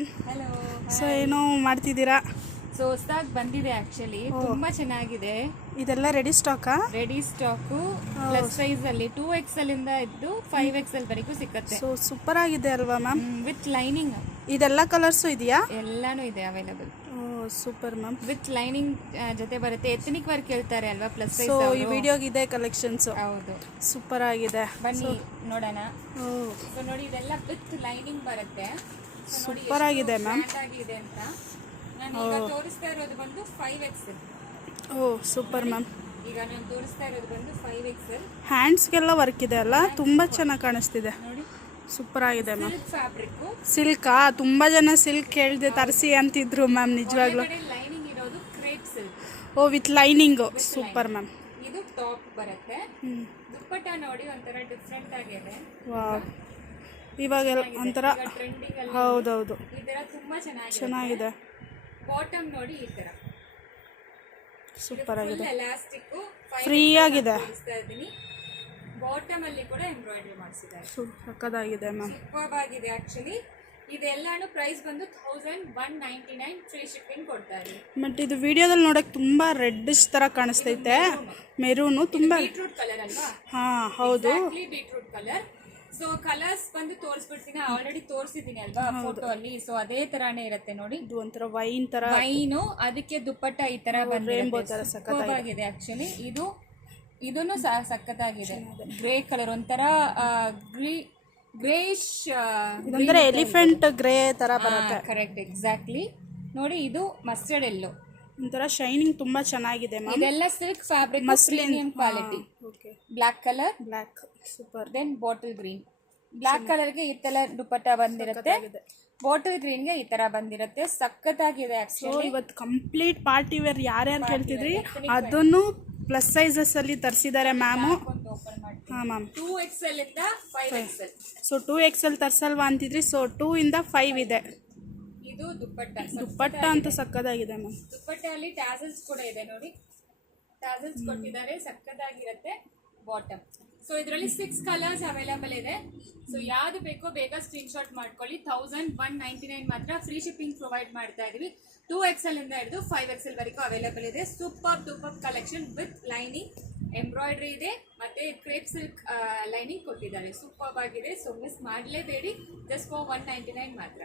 Ma'am. Hello. So ಏನೋ ಮಾಡ್ತಿದ್ದೀರಾ? So ಹೊಸದಾಗಿ ಬಂದಿದೆ ಆ್ಯಕ್ಚುಲಿ, ತುಂಬ ಚೆನ್ನಾಗಿದೆ. ಇದೆಲ್ಲ ರೆಡಿ ಸ್ಟಾಕಾ? ರೆಡಿ ಸ್ಟಾಕು ಪ್ಲಸ್ ಸೈಜಲ್ಲಿ 2XL ಇಂದ ಇದ್ದು 5XL ವರೆಗೂ ಸಿಕ್ಕತ್ತೆ. ಸೊ ಸೂಪರ್ ಆಗಿದೆ ಅಲ್ವಾ ಮ್ಯಾಮ್? With lining. ಇದೆಲ್ಲ ಕಲರ್ಸು ಇದೆಯಾ? ಎಲ್ಲಾನು ಇದೆ available. Super ma'am. With lining ಜೊತೆ ಬರುತ್ತೆ. ಎಥನಿಕ್ ವರ್ಕ್ ಕೇಳ್ತಾರೆ ಅಲ್ವಾ, ಪ್ಲಸ್ ಸೈಜ್. ಸೊ ಈ ವಿಡಿಯೋಗೆ ಇದೆ ಕಲೆಕ್ಷನ್ಸ್. ಹೌದು, ಸೂಪರ್ ಆಗಿದೆ. ಬನ್ನಿ ನೋಡೋಣ. ಸೊ ನೋಡಿ, ಇದೆಲ್ಲ ವಿತ್ ಲೈನಿಂಗ್ ಬರುತ್ತೆ. ಸೂಪರ್ ಆಗಿದೆ ಮ್ಯಾಮ್. ಆಗಿದೆ ಅಂತ ನಾನು ಈಗ ತೋರಿಸ್ತಾ ಇರೋದು ಬಂದು 5XL. Super ma'am. ಈಗ ನಾನು ತೋರಿಸ್ತಾ ಇರೋದು ಬಂದು 5XL. ಹ್ಯಾಂಡ್ಸ್ಗೆಲ್ಲ ವರ್ಕ್ ಇದೆ ಅಲ್ಲ, ತುಂಬ ಚೆನ್ನಾಗಿ ಕಾಣಿಸ್ತಿದೆ. ನೋಡಿ, ಸೂಪರ್ ಆಗಿದೆ ಮ್ಯಾಮ್. ಫ್ಯಾಬ್ರಿಕ್ ಸಿಲ್ಕಾ? ತುಂಬ ಜನ ಸಿಲ್ಕ್ ಕೇಳಿದೆ ತರಿಸಿ ಅಂತಿದ್ರು ಮ್ಯಾಮ್. ನಿಜವಾಗ್ಲೂ ಲೈನಿಂಗ್ ಇರೋದು crepe silk. With lining. Super ma'am. ಇದು ಟಾಪ್ ಬರುತ್ತೆ. ದುಪ್ಪಟ್ಟ ನೋಡಿ ಒಂಥರ ಡಿಫ್ರೆಂಟ್ ಆಗಿದೆ. ವಾವ್, ಇವಾಗೆಲ್ಲ ಒಂಥರ ಟ್ರೆಂಡಿಂಗ್ ಅಲ್ಲಿ ಹೌದೌದು, ಈ ತರ ತುಂಬಾ ಚೆನ್ನಾಗಿದೆ. ಬಾಟಮ್ ನೋಡಿ ಈ ತರ ಸೂಪರ್ ಆಗಿದೆ. ಎಲಾಸ್ಟಿಕ್ ಫ್ರೀ ಆಗಿದೆ. ಬಾಟಮ್ ಅಲ್ಲಿ ಕೂಡ ಎಂಬ್ರಾಯ್ಡರಿ ಮಾಡಿಸಿದ್ದಾರೆ. ಸಕ್ಕದಾಗಿದೆ ಮ್ಯಾಮ್. ಸೂಪರ್ ಆಗಿದೆ ಆಕ್ಚುಲಿ. ಇದೆಲ್ಲಾನು ಪ್ರೈಸ್ ಬಂದು 1199 ಫ್ರೀ ಶಿಪ್ಪಿಂಗ್ ಕೊಡ್ತಾರೆ. ಬಟ್ ಇದು ವಿಡಿಯೋದಲ್ಲಿ ನೋಡಕ್ಕೆ ತುಂಬ ರೆಡ್ಡಿಶ್ ಥರ ಕಾಣಿಸ್ತೈತೆ. ಮೆರೂನು ತುಂಬ ಬೀಟ್ರೂಟ್ ಕಲರ್ ಅಲ್ವಾ? ಹಾಂ ಹೌದು, ಬೀಟ್ರೂಟ್ ಕಲರ್. ಸೊ ಕಲರ್ಸ್ ಬಂದು ತೋರಿಸ್ಬಿಡ್ತೀನಿ. ಆಲ್ರೆಡಿ ತೋರಿಸಿದ್ದೀನಿ ಅಲ್ವಾ ಫೋಟೋ ಅಲ್ಲಿ. ಸೊ ಅದೇ ತರಾನೇ ಇರುತ್ತೆ ನೋಡಿ. ಇದು ಒಂಥರ ವೈನ್ ಥರ. ವೈನು, ಅದಕ್ಕೆ ದುಪ್ಪಟ್ಟ ಈ ತರ ಬಂದಿರುತ್ತೆ. ಸಕ್ಕತ್ತಾಗಿದೆ ಆಕ್ಚುಲಿ. ಇದನ್ನು ಸಕ್ಕತ್ತಾಗಿದೆ. ಗ್ರೇ ಕಲರ್, ಒಂಥರ ಗ್ರೇಶ್, ಇದೊಂಥರ ಎಲಿಫೆಂಟ್ ಗ್ರೇ ಥರ ಬರುತ್ತೆ. Correct, exactly. ನೋಡಿ, ಇದು ಮಸ್ಟರ್ಡ್ ಎಲ್ಲೋ, ಒಂಥರ ಶೈನಿಂಗ್ ತುಂಬಾ ಚೆನ್ನಾಗಿದೆ ಮ್ಯಾಮ್. ಇದೆಲ್ಲ silk fabric, premium quality. Black colour, black super. Then bottle green. Black ಕಲರ್ಗೆ ಈ ತರ ದುಪ್ಪಟ್ಟ ಬಂದಿರುತ್ತೆ, ಬಾಟಲ್ ಗ್ರೀನ್ಗೆ ಈ ತರ ಬಂದಿರುತ್ತೆ. ಸಖತ್ತಾಗಿದೆ ಆಕ್ಚುಲಿ. ಇವತ್ತು ಕಂಪ್ಲೀಟ್ ಪಾರ್ಟಿ ವೇರ್ ಯಾರ್ಯಾರು ಕೇಳ್ತಿದ್ರಿ ಅದನ್ನು ಪ್ಲಸ್ ಸೈಜಸ್ ಅಲ್ಲಿ ತರಿಸಿದ್ದಾರೆ ಮ್ಯಾಮು. ಹಾಂ ಮ್ಯಾಮ್. 2XL ಇಂದ 5XL. So 2XL ತರ್ಸಲ್ವಾ ಅಂತಿದ್ರಿ. ಸೊ 2 ಇಂದ 5 ಇದೆ. ಇದು ದುಪ್ಪಟ್ಟ ಅಂತೂ ಸಕ್ಕದಾಗಿದೆ ಮ್ಯಾಮ್. ದುಪ್ಪಟ್ಟಲ್ಲಿ ಟ್ಯಾಸಲ್ಸ್ ಕೂಡ ಇದೆ ನೋಡಿ, ಟ್ಯಾಸಲ್ಸ್ ಕೊಟ್ಟಿದ್ದಾರೆ. ಸಕ್ಕದಾಗಿರುತ್ತೆ ಬಾಟಮ್. ಸೊ ಇದರಲ್ಲಿ 6 ಕಲರ್ಸ್ ಅವೈಲೇಬಲ್ ಇದೆ. ಸೊ ಯಾವ್ದು ಬೇಕೋ ಬೇಗ ಸ್ಕ್ರೀನ್ ಶಾಟ್ ಮಾಡ್ಕೊಳ್ಳಿ. 1199 ಮಾತ್ರ ಫ್ರೀ ಶಿಪ್ಪಿಂಗ್ ಪ್ರೊವೈಡ್ ಮಾಡ್ತಾ ಇದೀವಿ. 2XL ಇಂದ ಹಿಡಿದು 5XL ವರೆಗೂ ಅವೈಲೇಬಲ್ ಇದೆ. Super collection with lining, embroidery ಇದೆ, ಮತ್ತೆ ಕ್ರೇಪ್ ಸಿಲ್ಕ್ ಲೈನಿಂಗ್ ಕೊಟ್ಟಿದ್ದಾರೆ. ಸೂಪರ್ ಆಗಿದೆ. ಸೊ ಮಿಸ್ ಮಾಡಲೇಬೇಡಿ. ಜಸ್ಟ್ ಫಾರ್ 199 ಮಾತ್ರ.